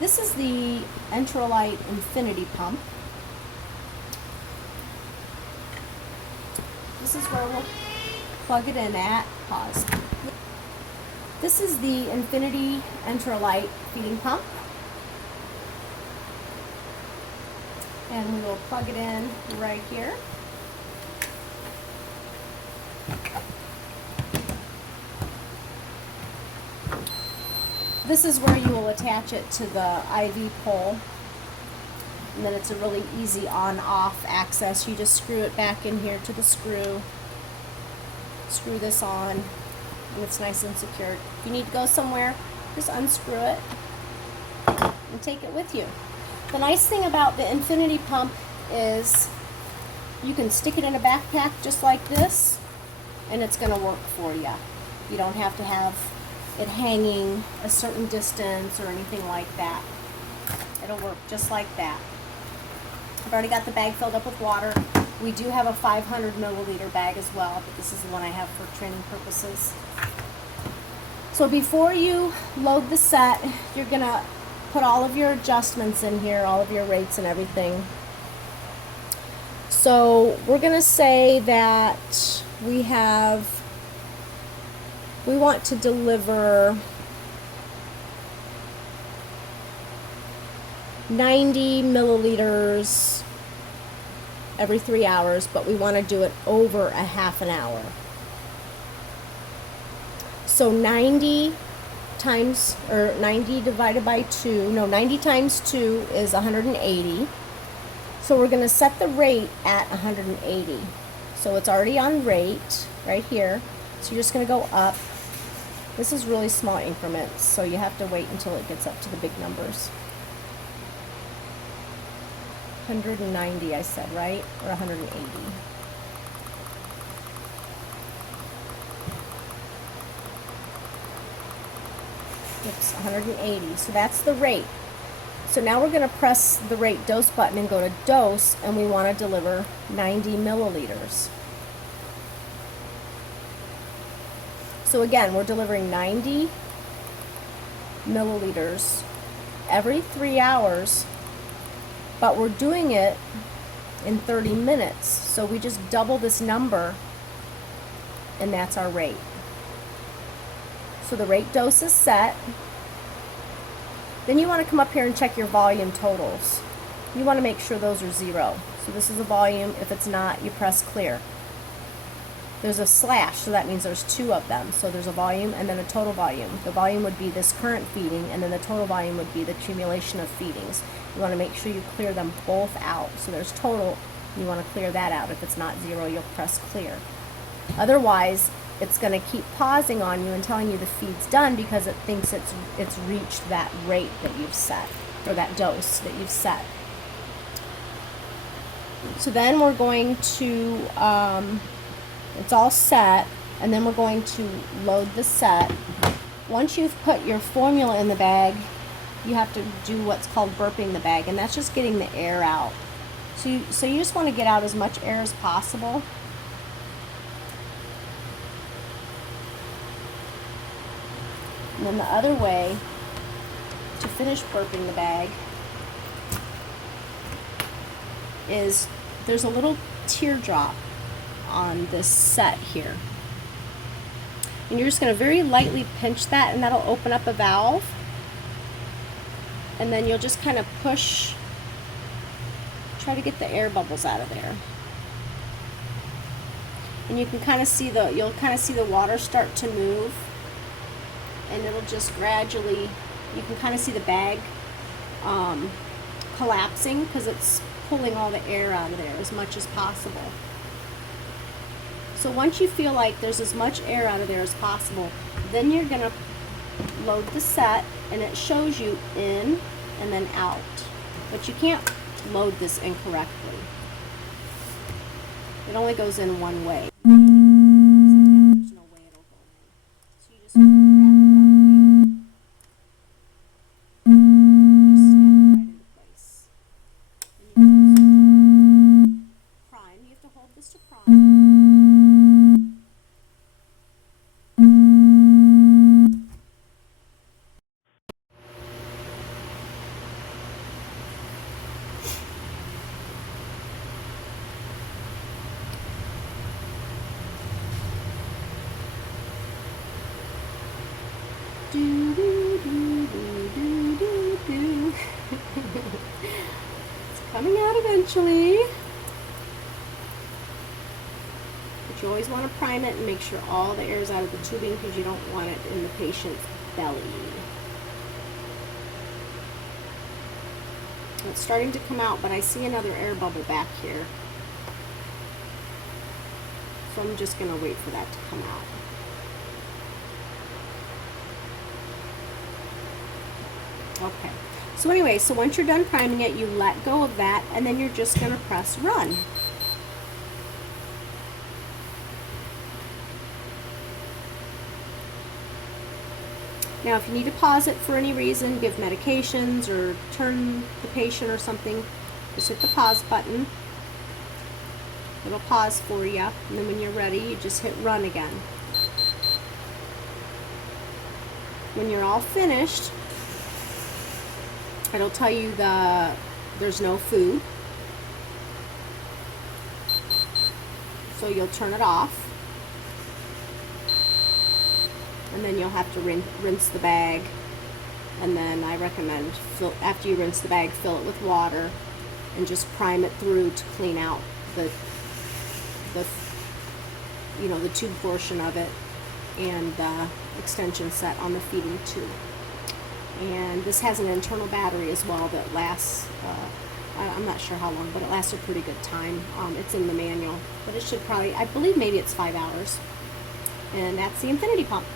This is the Enterolite Infinity Pump. This is where we'll plug it in at. Pause. This is the Infinity Enterolite feeding pump. And we will plug it in right here. This is where you will attach it to the IV pole. And then it's a really easy on-off access. You just screw it back in here to the screw. Screw this on, and it's nice and secured. If you need to go somewhere, just unscrew it and take it with you. The nice thing about the Infinity Pump is you can stick it in a backpack just like this, and it's going to work for you. You don't have to have it hanging a certain distance or anything like that. It'll work just like that. I've already got the bag filled up with water. We do have a 500 milliliter bag as well, but this is the one I have for training purposes. So before you load the set, you're gonna put all of your adjustments in here, all of your rates and everything. So we're gonna say that we want to deliver 90 milliliters every 3 hours, but we want to do it over a half an hour. So 90 times, or 90 divided by 2, no, 90 times 2 is 180. So we're going to set the rate at 180. So it's already on rate right here. So you're just going to go up. This is really small increments, so you have to wait until it gets up to the big numbers. 190 I said, right? Or 180. Oops, 180. So that's the rate. So now we're going to press the rate dose button and go to dose, and we want to deliver 90 milliliters. So again, we're delivering 90 milliliters every 3 hours, but we're doing it in 30 minutes. So we just double this number, and that's our rate. So the rate dose is set. Then you want to come up here and check your volume totals. You want to make sure those are 0. So this is the volume. If it's not, you press clear. There's a slash, so that means there's 2 of them. So there's a volume and then a total volume. The volume would be this current feeding, and then the total volume would be the accumulation of feedings. You want to make sure you clear them both out. So there's total, you want to clear that out. If it's not 0, you'll press clear. Otherwise, it's going to keep pausing on you and telling you the feed's done because it thinks it's reached that rate that you've set, or that dose that you've set. So then we're going to, it's all set, and then we're going to load the set. Once you've put your formula in the bag, you have to do what's called burping the bag, and that's just getting the air out. So you just want to get out as much air as possible. And then the other way to finish burping the bag is there's a little teardrop on this set here. And you're just going to very lightly pinch that, and that'll open up a valve. And then you'll just kind of push, try to get the air bubbles out of there. And you can kind of see you'll kind of see the water start to move. And it'll just gradually, you can kind of see the bag collapsing because it's pulling all the air out of there as much as possible. So once you feel like there's as much air out of there as possible, then you're going to load the set, and it shows you in and then out. But you can't load this incorrectly. It only goes in one way. There's no way it'll go in. So you just wrap it around the wheel. Just snap it right into place. Then you close the door. Prime. You have to hold this to prime. eventually. But you always want to prime it and make sure all the air is out of the tubing because you don't want it in the patient's belly. It's starting to come out, but I see another air bubble back here. So I'm just going to wait for that to come out. Okay. So anyway, so once you're done priming it, you let go of that, and then you're just going to press run. Now, if you need to pause it for any reason, give medications or turn the patient or something, just hit the pause button. It'll pause for you, and then when you're ready, you just hit run again. When you're all finished, it'll tell you there's no food. So you'll turn it off. And then you'll have to rinse the bag. And then I recommend, after you rinse the bag, fill it with water and just prime it through to clean out the tube portion of it and the extension set on the feeding tube. And this has an internal battery as well that lasts, I'm not sure how long, but it lasts a pretty good time. It's in the manual, but it should probably, I believe maybe it's 5 hours. And that's the Infinity Pump.